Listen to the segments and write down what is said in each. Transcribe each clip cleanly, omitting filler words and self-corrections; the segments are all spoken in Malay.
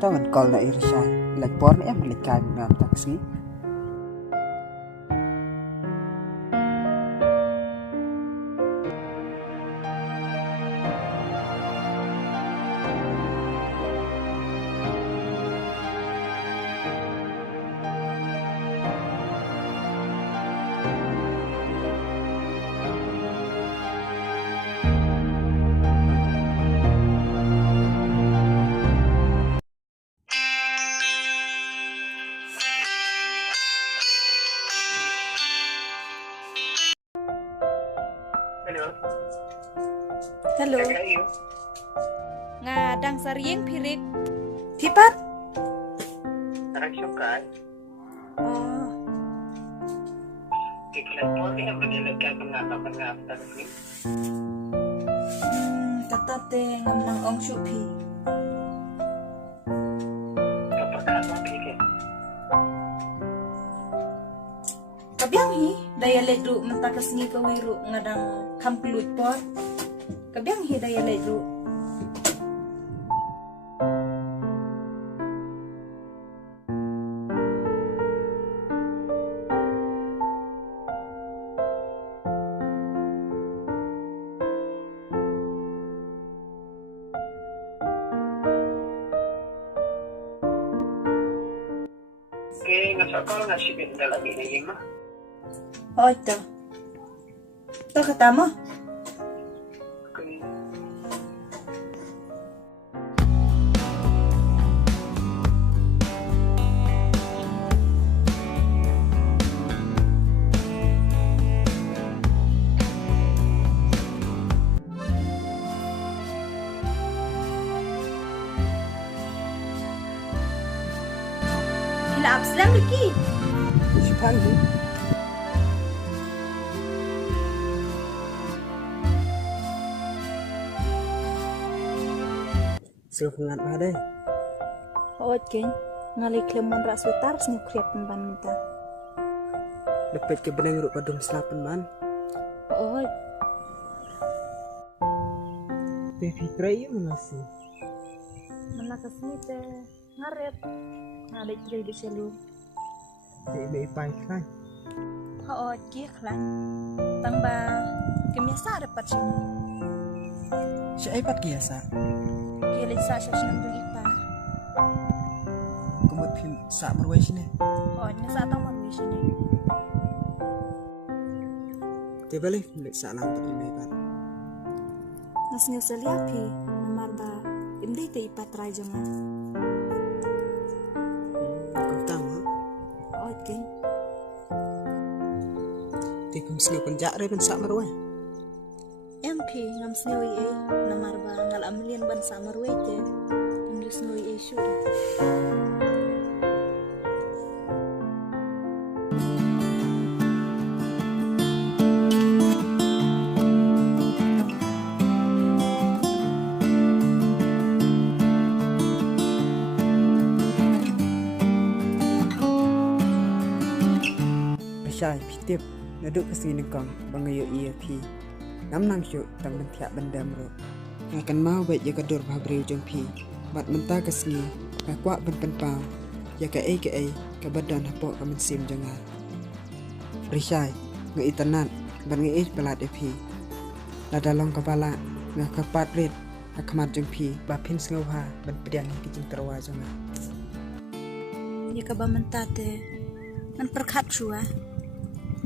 Taman kol na irisya. Lagpor na balikan ng taksi. Hello. Hello. Kayo. Nga dang sarieng pirik. Tipat. Sarang syukan. Oh, Kiklan mo rin ang paglalagay mga taksi. tatate ngam nang ong shupi. Kapag ano bigay. Kabyang hi daya ledru mentakas ngi kawiru ngadang kamplut pot. Kabyang hi daya ledru. Kaya nga sa ako nga sibin dalagi na yung ma. Oh, ito. Ito katama. Kaya Hila abslam lagi. Sipan ni. Silpungan pa deh. Oh, ken. Ngalay klemon ras wetar sni kriat ban minta. Dapat ke benang ruk padum selapan man. Oh, Baby tray masih. manakas ni te ngaret. Ngalay kre di selu. Baby pai kan. Oh, kia klan. Tang ba kemiasa dapat sini. Siya ipat kiasa. Kia lisa siya sinang dung ipa. Kumut pim sa marway sini. Oh, nasa atang marwi sini. Tebalik milik sa lang pati may ipat. Nas nga sa liapi, namar ba, hindi te ipat raja nga. Kung tama. Oh, ken. Di kung sila penjak rin sa marway. MP ngam snowy e namar ba ngal amlian ban sa marwi te. English snowy e sure. Syai pitip naduk kesini kong bangayo EFP. Nam nang syuk tang mentiak benda meruk. Akan mau baik jaga dur bahabriu jong pi. Bat mentah kesini kakwak ben pau. Ya ka ai ka badan hapok ka mensim jangar. Rishai ngai tanat ban ngai pelat EP. Lada long kepala ngah kapat red akamat jong pi ba pin ngauha ban pedian kijing terwa jangar. Ya ka ba mentate nan perkhat chua.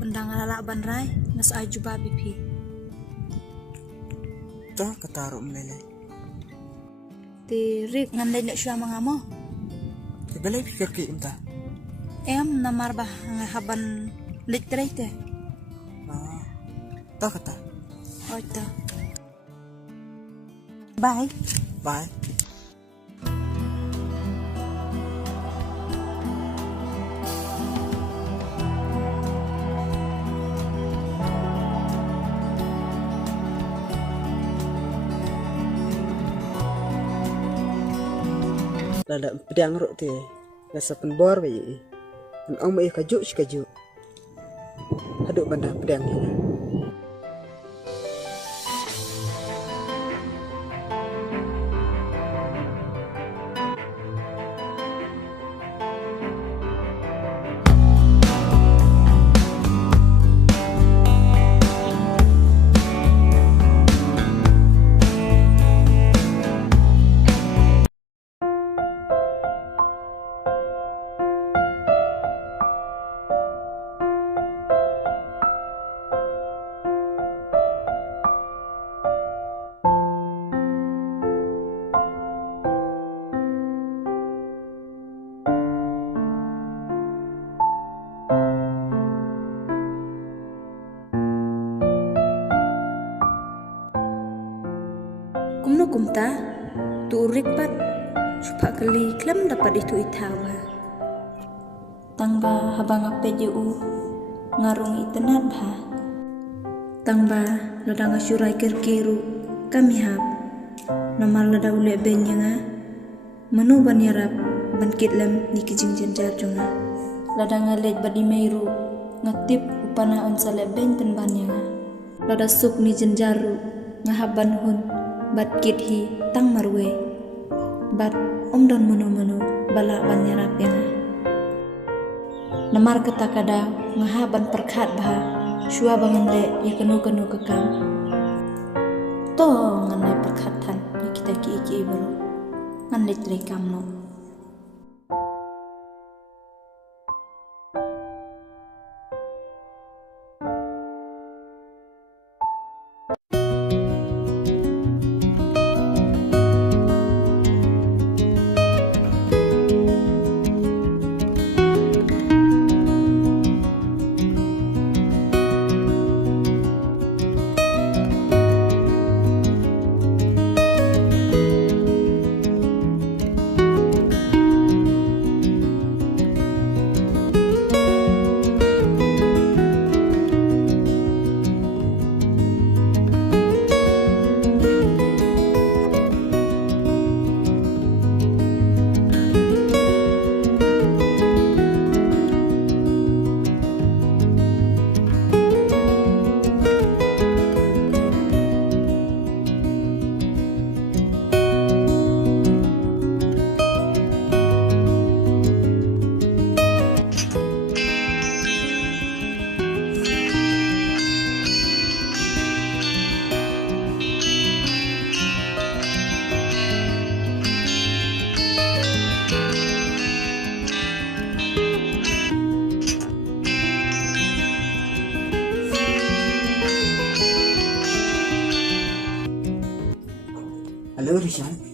Bendang lala ban rai nas ai juba bipi. Ta kataru melele. Ti rik ngan lele shua mangamo. Tebelai pikir ke imta. Em namar ba ngahaban litrai te. Ah. Ta kata. Oh, ito. Bye. Bye. Lada pedang ruk te. Rasa penbor bayi. An ong mai kajuk sikaju. Haduk banda pedang ni. hukum ta tu urik pat cupa kali klam dapat itu itawa tangba habang ape ju ngarung itenat ba tangba ladang asyurai kirkiru kami hab namar lada ule benyanga manu ban yarap ban kitlem ni kijing jenjar jonga ladang alej badi meiru ngatip upana on sale ben penbanyanga lada suk ni jenjaru ngahaban hun bat kithi tang marwe bat omdon manu bala ban yarap yanga namar ketakada ngahaban perkhat bah shua bangan le ya kenu kekam to nganai perkhatan ya kita ki baru ngan le trekam no Halo Rishan,